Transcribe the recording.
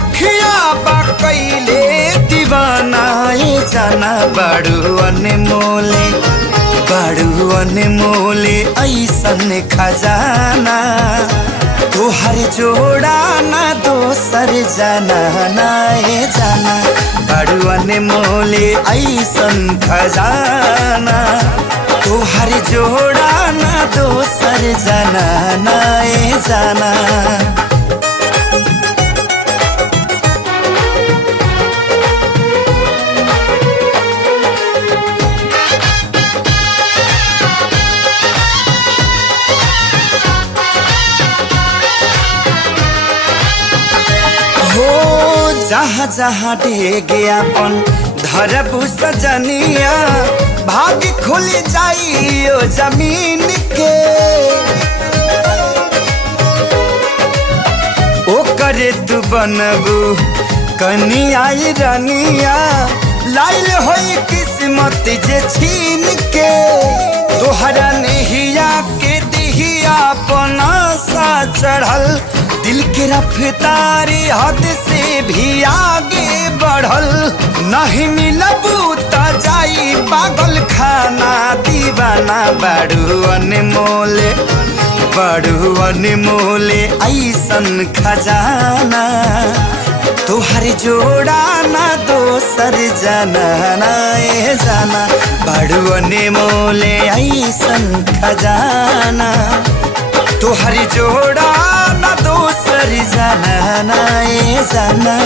अखिया बा कैले दीवाना ये जाना बड़ू अनमोले ऐसन खजाना तोहर जोड़ा ना दोसर जाना ना ये जाना बड़ू अनमोले ऐसन खजाना तोहर जोड़ा ना दोसर जाना ना ये जाना। जहाँ जहाँ डेगे अपन धरबू सजनिया भाग खुल जाइयो जमीन के ओ करे तू बनबू कनिया रनिया लाइल होई किस्मत जे छीन के तोहरा नहिया के दिहिया पनासा चढ़ल दिल के रफ्तारी हद से भी आगे बढ़ल नहीं मिलबू त जाई पागल खाना दीवाना बड़ू अनमोले ऐसन खजाना तोहर जोड़ा ना दोसर जाना ना ये जाना बड़ू अनमोले ऐसन खजाना तोहर जोड़ा ना दोसर जाना ना ये जाना।